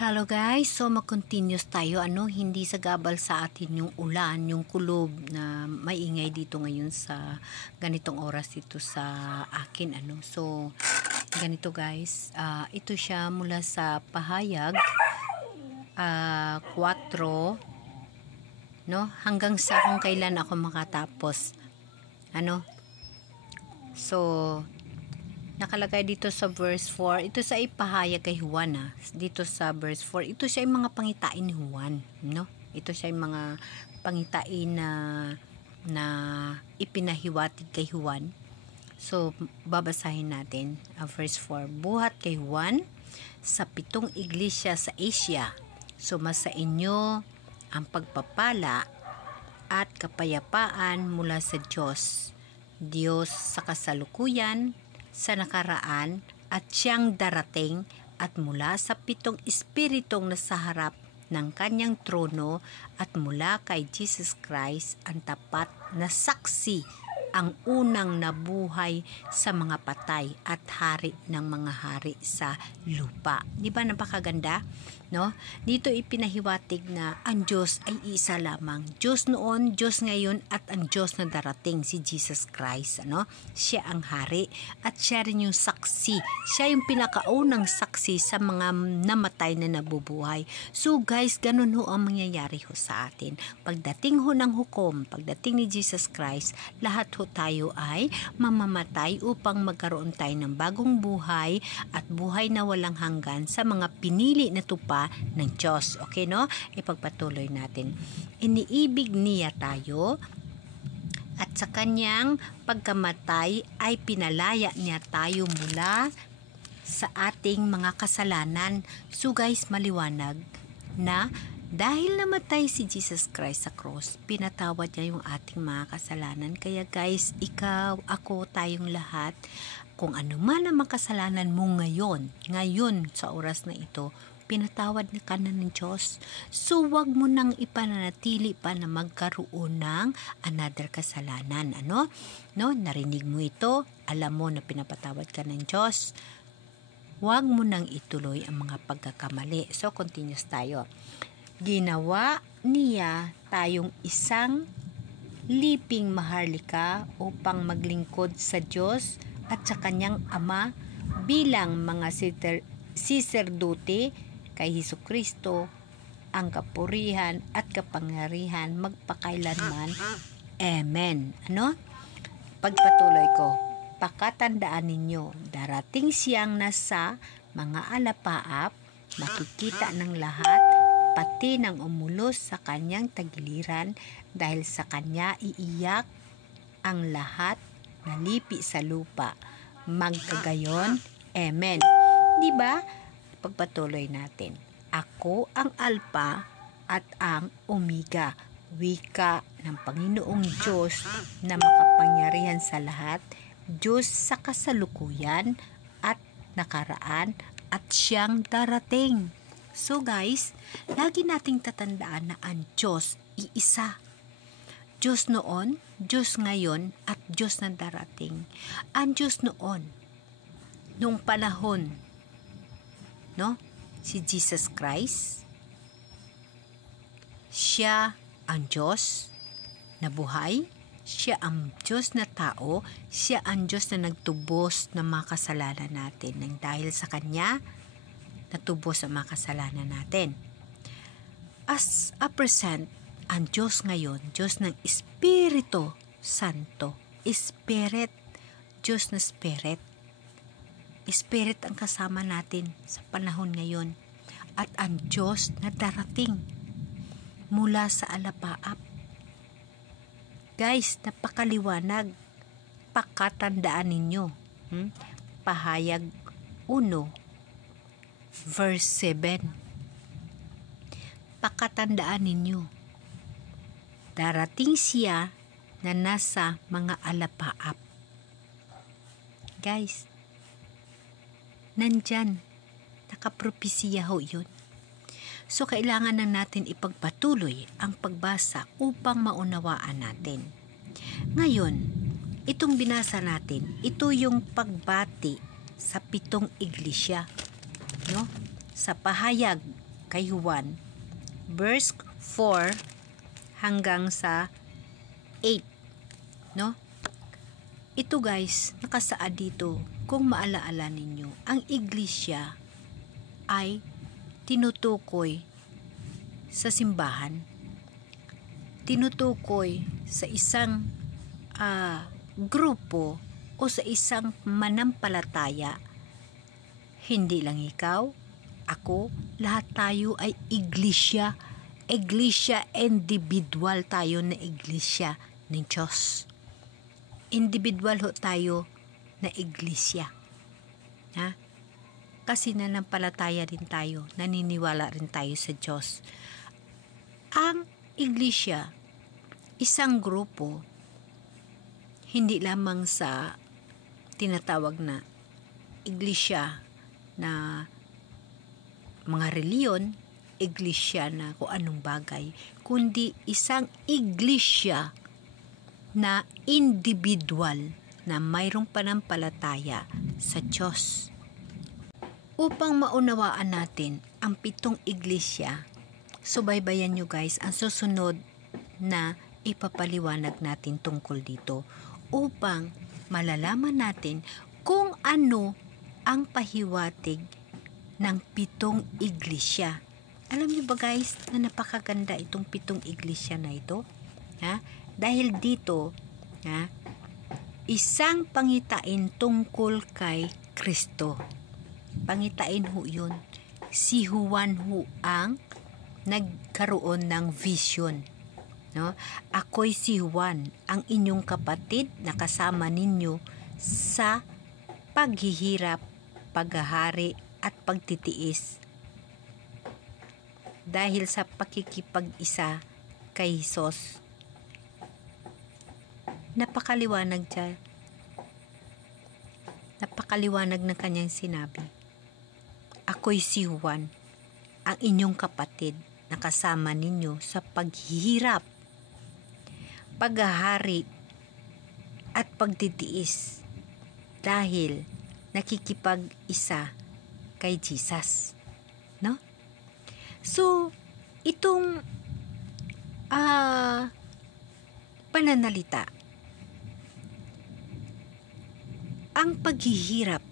Hello guys, so mag-continuous tayo, hindi sa gabal sa atin yung ulan, yung kulob na maingay dito ngayon sa ganitong oras dito sa akin, So, ganito guys, ito siya mula sa pahayag 4, no? Hanggang sa kung kailan ako makatapos. So, nakalagay dito sa verse 4, ito sa ipahayag kay Juan dito sa verse 4, ito siya yung mga pangitain ni Juan, no? Ito siya yung mga pangitain na ipinahiwatig kay Juan. So, babasahin natin ang verse 4. Buhat kay Juan sa 7 iglesia sa Asia. Sumasa inyo ang pagpapala at kapayapaan mula sa Diyos sa kasalukuyan, sa nakaraan at siyang darating, at mula sa 7 espiritong nasa harap ng kanyang trono, at mula kay Jesus Christ ang tapat na saksi, ang unang nabuhay sa mga patay at hari ng mga hari sa lupa. Di ba napakaganda? No? Dito ipinahiwatig na ang Diyos ay isa lamang. Diyos noon, Diyos ngayon, at ang Diyos na darating, si Jesus Christ. Siya ang hari at siya rin yung saksi. Siya yung pinakaunang saksi sa mga namatay na nabubuhay. So guys, ganun ho ang mangyayari ho sa atin. Pagdating ho ng hukom, pagdating ni Jesus Christ, lahat ho tayo ay mamamatay upang magkaroon tayo ng bagong buhay at buhay na walang hanggan sa mga pinili na tupa ng Diyos. Okay, no? Ipagpatuloy natin. Iniibig niya tayo at sa kanyang pagkamatay ay pinalaya niya tayo mula sa ating mga kasalanan. So guys, maliwanag na dahil namatay si Jesus Christ sa cross, pinatawad niya yung ating mga kasalanan. Kaya guys, ikaw, ako, tayong lahat, kung ano man ang makasalanan mo ngayon sa oras na ito, pinatawad na ka na ng Diyos. So, wag mo nang ipananatili pa na magkaroon ng another kasalanan. No? Narinig mo ito, alam mo na pinapatawad ka ng Diyos. Wag mo nang ituloy ang mga pagkakamali. So, continuous tayo. Ginawa niya tayong isang liping maharlika upang maglingkod sa Diyos at sa kanyang Ama bilang mga siserdote kay Hesukristo, ang kapurihan at kapangyarihan magpakailanman. Amen. Pagpatuloy ko. Pakatandaan ninyo, darating siyang nasa mga alapaap, makikita ng lahat, pati ng umulos sa kanyang tagiliran, dahil sa kanya iiyak ang lahat na lipi sa lupa. Magkagayon. Amen. Diba? Pagpatuloy natin. Ako ang Alpha at ang Omega, wika ng Panginoong Diyos na makapangyarihan sa lahat, Diyos sa kasalukuyan at nakaraan, at siyang darating. So guys, lagi nating tatandaan na ang Diyos iisa. Diyos noon, Diyos ngayon, at Diyos na darating. Ang Diyos noong panahon, si Jesus Christ, siya ang Diyos na buhay, siya ang Diyos na tao, siya ang Diyos na nagtubos ng mga kasalanan natin, nang dahil sa Kanya natubos ang mga kasalanan natin. As a present, ang Diyos ngayon, Diyos ng Espiritu Santo, Spirit, Diyos na Spirit. Spirit ang kasama natin sa panahon ngayon, at ang Diyos na darating mula sa alapaap. Guys, napakaliwanag. Pakatandaan ninyo. Pahayag 1, verse 7. Pakatandaan ninyo, darating siya na nasa mga alapaap. Guys, nandyan, nakapropesiya ho yun. So, kailangan na natin ipagpatuloy ang pagbasa upang maunawaan natin. Ngayon, itong binasa natin, ito yung pagbati sa 7 iglesia. Sa pahayag kay Juan, verse 4 hanggang sa 8, no? Ito guys, nakasaad dito, kung maalaala ninyo, ang iglesia ay tinutukoy sa simbahan, tinutukoy sa isang grupo o sa isang manampalataya. Hindi lang ikaw, ako, lahat tayo ay iglesia. Iglesia, individual tayo na iglesia ng Diyos. Individual ho tayo na iglesia. Ha? Kasi nanampalataya rin tayo, naniniwala rin tayo sa Diyos. Ang iglesia, isang grupo, hindi lamang sa tinatawag na iglesia na mga reliyon, iglesia na kung anong bagay, kundi isang iglesia na individual na mayroong panampalataya sa Diyos. Upang maunawaan natin ang 7 iglesia, subaybayan nyo guys ang susunod na ipapaliwanag natin tungkol dito upang malalaman natin kung ano ang pahiwatig ng 7 iglesia. Alam niyo ba guys na napakaganda itong 7 iglesia na ito? Ha? Dahil dito, ha, isang pangitain tungkol kay Kristo. Pangitain ho yun. Si Juan ho ang nagkaroon ng vision. No? Ako'y si Juan, ang inyong kapatid na kasama ninyo sa paghihirap, paghahari at pagtitiis dahil sa pakikipag-isa kay Hesus. Napakaliwanag dyan. Napakaliwanag ng kanyang sinabi. Ako'y si Juan, ang inyong kapatid na kasama ninyo sa paghihirap, paghahari at pagtitiis dahil nakikipag-isa kay Jesus. No? So, itong pananalita, ang paghihirap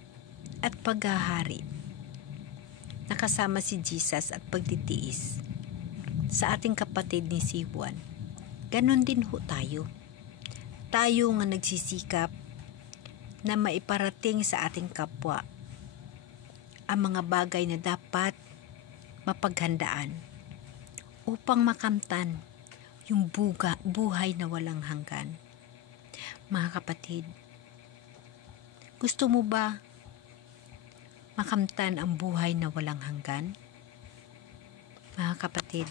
at paghahari, nakasama si Jesus at pagtitiis sa ating kapatid ni si Juan. Ganon din ho tayo. Tayo nga nagsisikap na maiparating sa ating kapwa ang mga bagay na dapat mapaghandaan upang makamtan yung buhay na walang hanggan. Mga kapatid, gusto mo ba makamtan ang buhay na walang hanggan? Mga kapatid,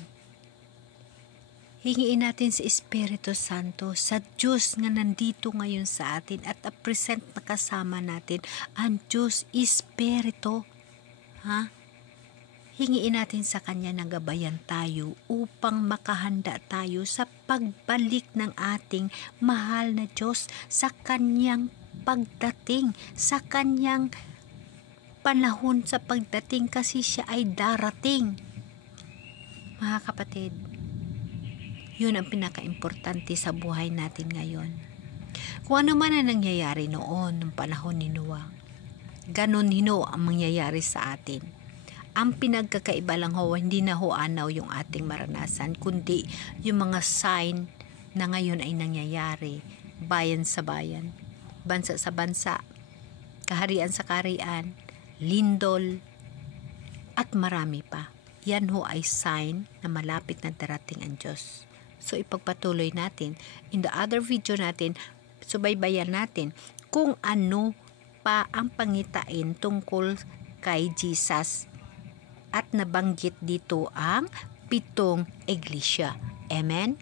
hingiin natin sa Espiritu Santo, sa Diyos nga nandito ngayon sa atin at present na kasama natin. Ang Diyos Espiritu. Ha? Hingiin natin sa Kanya na gabayan tayo upang makahanda tayo sa pagbalik ng ating mahal na Diyos, sa Kanyang pagdating, sa Kanyang panahon sa pagdating, kasi siya ay darating. Mga kapatid, yun ang pinaka-importante sa buhay natin ngayon. Kung ano man ang nangyayari noon, ng panahon ni Noah, ganon hino ang mangyayari sa atin. Ang pinagkakaiba lang ho, hindi na ho anaw yung ating maranasan, kundi yung mga sign na ngayon ay nangyayari, bayan sa bayan, bansa sa bansa, kaharian sa kaharian, lindol, at marami pa. Yan ho ay sign na malapit na darating ang Diyos. So ipagpatuloy natin. In the other video natin, subaybayan natin kung ano pa ang pangitain tungkol kay Jesus. At nabanggit dito ang 7 iglesia. Amen?